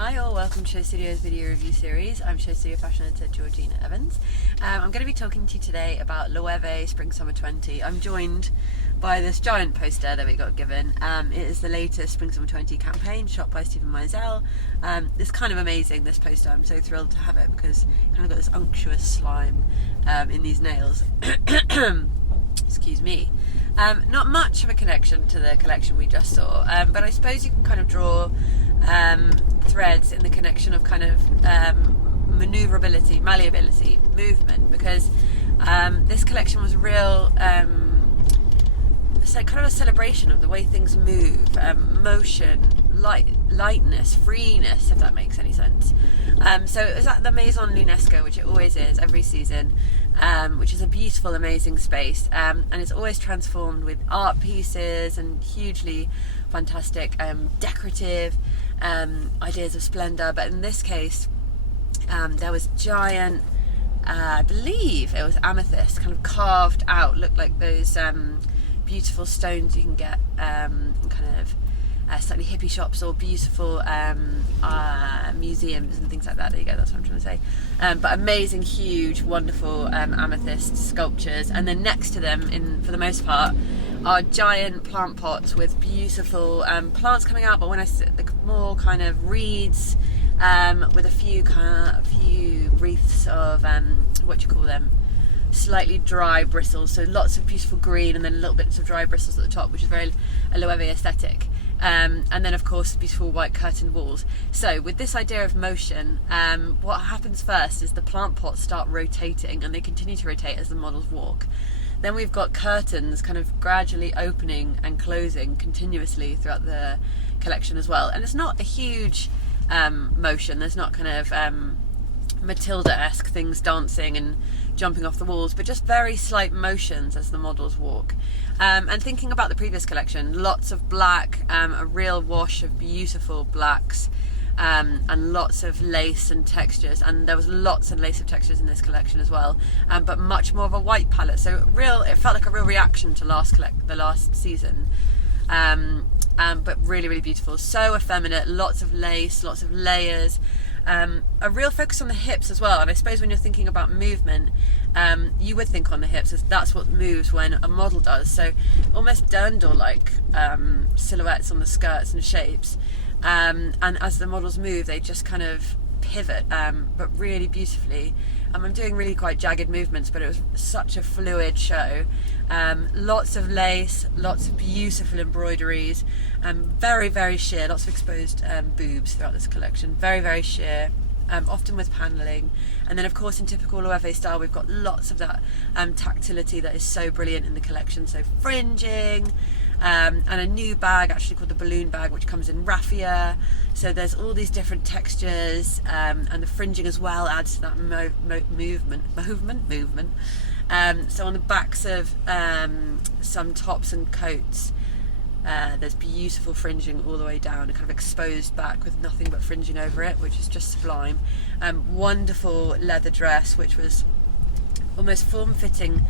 Hi all, welcome to SHOWstudio's video review series. I'm SHOWstudio fashion editor Georgina Evans. I'm going to be talking to you today about Loewe Spring Summer 20. I'm joined by this giant poster that we got given. It is the latest Spring Summer 20 campaign shot by Stephen Meisel. It's kind of amazing, this poster. I'm so thrilled to have it because it's kind of got this unctuous slime in these nails. Excuse me. Not much of a connection to the collection we just saw, but I suppose you can kind of draw threads in the connection of kind of manoeuvrability, malleability, movement, because this collection was a real it's like kind of a celebration of the way things move, motion, lightness, freeness, if that makes any sense. So it was at the Maison UNESCO, which it always is every season, which is a beautiful, amazing space, and it's always transformed with art pieces and hugely fantastic decorative ideas of splendour. But in this case, there was giant, I believe it was amethyst, kind of carved out, looked like those beautiful stones you can get in kind of slightly hippie shops or beautiful museums and things like that. There you go, that's what I'm trying to say. But amazing, huge, wonderful amethyst sculptures, and then next to them, for the most part, are giant plant pots with beautiful plants coming out. But when I sit, the more kind of reeds with a few wreaths of what do you call them? Slightly dry bristles. So lots of beautiful green, and then little bits of dry bristles at the top, which is very a Loewe aesthetic. And then of course beautiful white curtained walls. So with this idea of motion, what happens first is the plant pots start rotating, and they continue to rotate as the models walk. Then we've got curtains kind of gradually opening and closing continuously throughout the collection as well. And it's not a huge motion, there's not kind of Matilda-esque things dancing and jumping off the walls, but just very slight motions as the models walk. And thinking about the previous collection, lots of black, a real wash of beautiful blacks, and lots of lace and textures, and there was lots and lace of textures in this collection as well, but much more of a white palette. So it felt like a real reaction to the last season, but really, really beautiful, so effeminate, lots of lace, lots of layers. A real focus on the hips as well, and I suppose when you're thinking about movement, you would think on the hips, as that's what moves when a model does. So almost dirndl-like silhouettes on the skirts and shapes, and as the models move, they just kind of pivot, but really beautifully. I'm doing really quite jagged movements, but it was such a fluid show. Lots of lace, lots of beautiful embroideries, very, very sheer, lots of exposed boobs throughout this collection, very, very sheer, often with panelling. And then of course in typical Loewe style, we've got lots of that tactility that is so brilliant in the collection, so fringing, and a new bag actually called the balloon bag, which comes in raffia. So there's all these different textures, and the fringing as well adds to that movement. So on the backs of some tops and coats, there's beautiful fringing all the way down, a kind of exposed back with nothing but fringing over it, which is just sublime. Wonderful leather dress, which was almost form-fitting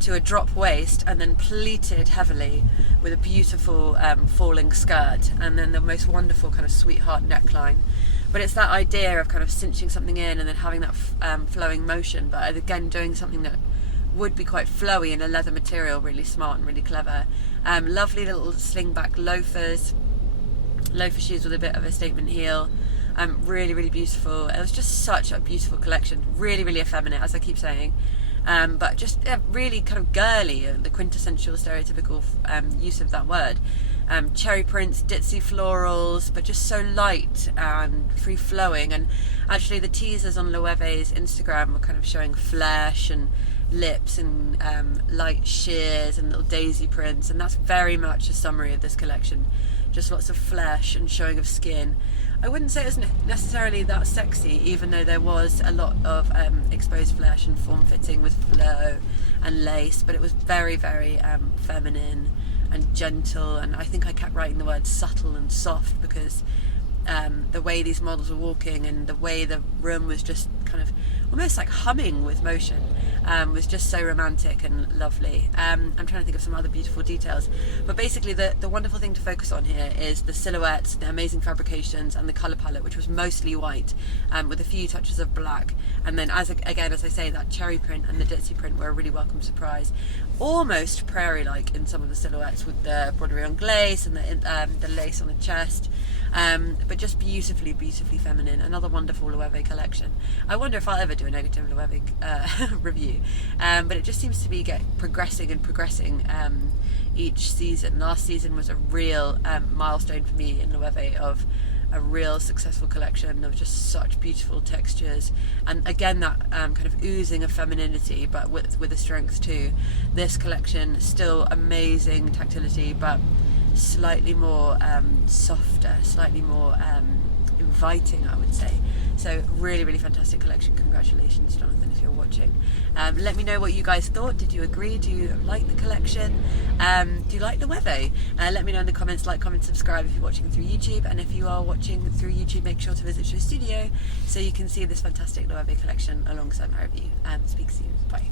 to a drop waist, and then pleated heavily with a beautiful falling skirt, and then the most wonderful kind of sweetheart neckline. But it's that idea of kind of cinching something in and then having that flowing motion, but again doing something that would be quite flowy in a leather material, really smart and really clever. Lovely little slingback loafer shoes with a bit of a statement heel. Really, really beautiful. It was just such a beautiful collection, really, really effeminate, as I keep saying. But just really kind of girly, the quintessential stereotypical use of that word. Cherry prints, ditzy florals, but just so light and free-flowing. And actually the teasers on Loewe's Instagram were kind of showing flesh and lips and light shears and little daisy prints, and that's very much a summary of this collection. Just lots of flesh and showing of skin. I wouldn't say it was necessarily that sexy, even though there was a lot of exposed flesh and form-fitting with flow and lace, but it was very, very feminine and gentle, and I think I kept writing the word subtle and soft because the way these models were walking and the way the room was just kind of almost like humming with motion. Was just so romantic and lovely. I'm trying to think of some other beautiful details, but basically the wonderful thing to focus on here is the silhouettes, the amazing fabrications, and the colour palette, which was mostly white, with a few touches of black. And then as I say, that cherry print and the ditzy print were a really welcome surprise, almost prairie-like in some of the silhouettes, with the broderie on glace and the lace on the chest. But just beautifully feminine. Another wonderful Loewe collection. I wonder if I'll ever do a negative Loewe review, but it just seems to be progressing each season. Last season was a real milestone for me in Loewe, of a real successful collection of just such beautiful textures, and again that kind of oozing of femininity, but with a strength too. This collection, still amazing tactility, but slightly more softer, slightly more inviting, I would say. So really fantastic collection. Congratulations, Jonathan, if you're watching. Let me know what you guys thought. Did you agree? Do you like the collection? Do you like the Loewe? Let me know in the comments. Like, comment, subscribe if you're watching through YouTube, and if you are watching through YouTube, make sure to visit SHOWstudio so you can see this fantastic Loewe collection alongside my review. Speak soon. Bye.